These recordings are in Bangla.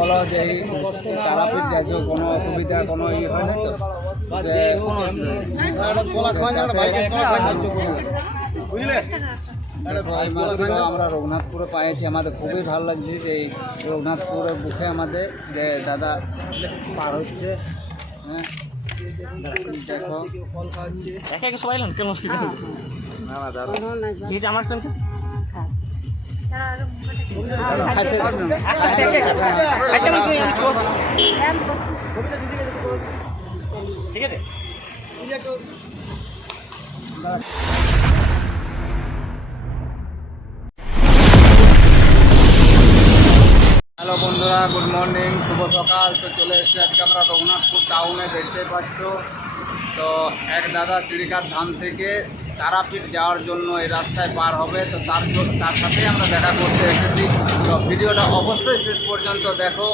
বলো যে এই তারাপীঠ যাচ্ছ কোনো অসুবিধা কোনো ই হয় না তো বুঝলে আমরা রঘুনাথপুরে পেয়েছি আমাদের খুবই ভালো লাগছে যে এই রঘুনাথপুরের বুকে আমাদের যে দাদা পার হচ্ছে হ্যাঁ দেখো সবাই কেমন না দাদা ঠিক আছে আমার ঠিক আছে হ্যালো বন্ধুরা, গুড মর্নিং, শুভ সকাল। তো চলে এসেছি আজকে আমরা রঘুনাথপুর টাউনে, দেখতে পাচ্ছ। তো এক দাদা চিড়িকার ধাম থেকে তারাপীঠ যাওয়ার জন্য এই রাস্তায় পার হবে, তো তার সাথেই আমরা দেখা করতে এসেছি। তো ভিডিওটা অবশ্যই শেষ পর্যন্ত দেখো।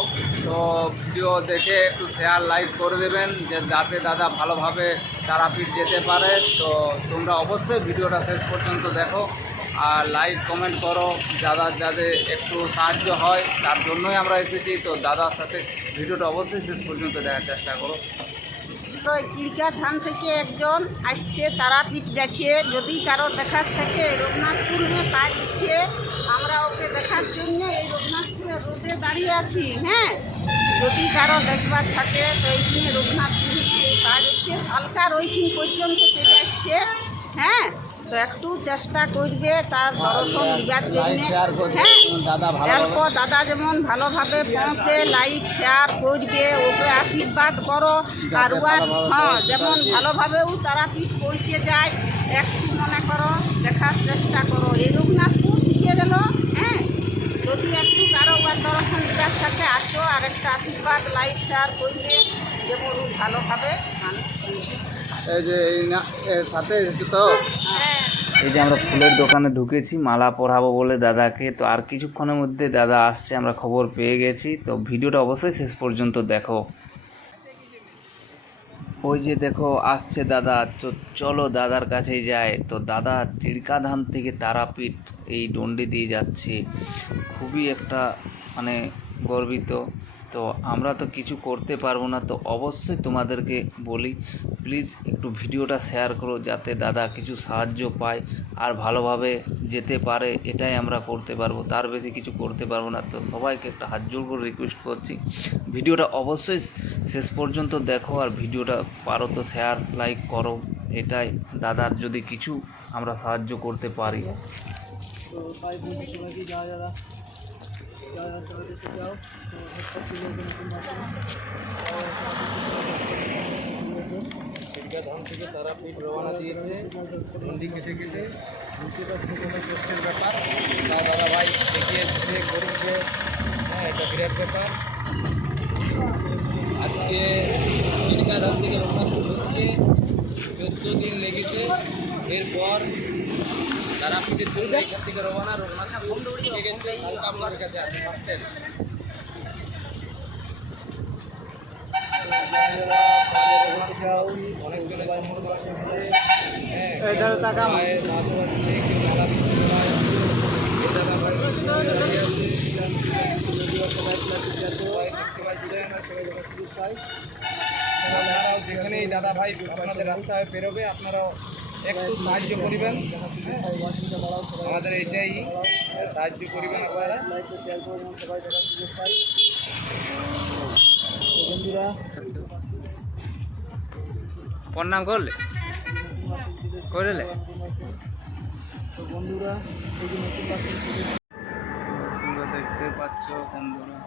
তো ভিডিও দেখে একটু শেয়ার লাইক করে দেবেন যে যাতে দাদা ভালোভাবে তারাপীঠ যেতে পারে। তো তোমরা অবশ্যই ভিডিওটা শেষ পর্যন্ত দেখো আর লাইক কমেন্ট করো, দাদার যাতে একটু সাহায্য হয় তার জন্যই আমরা এসেছি। তো দাদার সাথে ভিডিওটা অবশ্যই শেষ পর্যন্ত দেখার চেষ্টা করো। চিড়িকা ধাম থেকে একজন আসছে, তারাপীঠ যাচ্ছে। যদি কারো দেখার থেকে রঘুনাথপুর নিয়ে কাজ হচ্ছে, আমরা ওকে দেখার জন্য এই রঘুনাথপুরের রোডে দাঁড়িয়ে আছি। হ্যাঁ, যদি কারো দেখবার থাকে তো এইখানে রঘুনাথপুর নিয়ে এই কাজ হচ্ছে, সালকার ওইখান পর্যন্ত চলে আসছে। হ্যাঁ, তো একটু চেষ্টা করবে তার দর্শন দেওয়ার জন্য। হ্যাঁ, এরপর দাদা যেমন ভালোভাবে পৌঁছে লাইক শেয়ার করবে, ওকে আশীর্বাদ করো। আর হ্যাঁ, যেমন ভালোভাবেও তারাপীঠ পৌঁছে যায়, একটু মনে করো দেখার চেষ্টা করো। এই রঘুনাথপুর ঢুকে গেল। হ্যাঁ, যদি একটু কারো দর্শন দেওয়ার থাকে আসো, আর একটা আশীর্বাদ লাইক শেয়ার করবে, যেমন ভালোভাবে মানুষ। এই যে এই সাথে এসেছে তো, এই যে আমরা ফুলের দোকানে ঢুকেছি মালা পরাবো বলে দাদাকে। তো আর কিছুক্ষণের মধ্যে দাদা আসছে, আমরা খবর পেয়ে গেছি। তো ভিডিওটা অবশ্যই শেষ পর্যন্ত দেখো। ওই যে দেখো আসছে দাদা, তো চলো দাদার কাছেই যায়। তো দাদা চিড়িকাধাম থেকে তারাপীঠ এই ডন্ডি দিয়ে যাচ্ছে, খুবই একটা মানে গর্বিত। তো আমরা তো কিছু করতে পারবো না, তো অবশ্যই তোমাদেরকে বলি প্লিজ একটু ভিডিওটা শেয়ার করো যাতে দাদা কিছু সাহায্য পায় আর ভালোভাবে যেতে পারে। এটাই আমরা করতে পারবো, তার বেশি কিছু করতে পারবো না। তো সবাইকে একটা হাত জোড় করে রিকোয়েস্ট করছি, ভিডিওটা অবশ্যই শেষ পর্যন্ত দেখো আর ভিডিওটা পারো তো শেয়ার লাইক করো। এটাই দাদার যদি কিছু আমরা সাহায্য করতে পারি। ধাম থেকে তারাপীঠ রওনা দিয়েছে, মন্ডি কেটে কেটে ঢুকে যাচ্ছে কোনো কষ্টের ব্যাপার না। দাদা ভাই দেখিয়ে এসছে করছে, হ্যাঁ এটা বিরাট ব্যাপার। আজকে চিড়িকা ধাম থেকে রঘুনাথপুর ঢুকতে 14 দিন লেগেছে। এরপর তারাপীঠের জন্য এখান থেকে রওনা। রঘুনাথপুর ঢুকে গেছে, আপনার কাছে আসছেন। অনেকজনের আপনারাও যেখানেই দাদা ভাই আপনাদের রাস্তায় বেরোবে, আপনারাও একটু সাহায্য করিবেন। আমাদের এইটাই সাহায্য করিবেন আপনারা। বন্ধুরা প্রণাম করলে করলে বন্ধুরা দেখতে পাচ্ছ বন্ধুরা।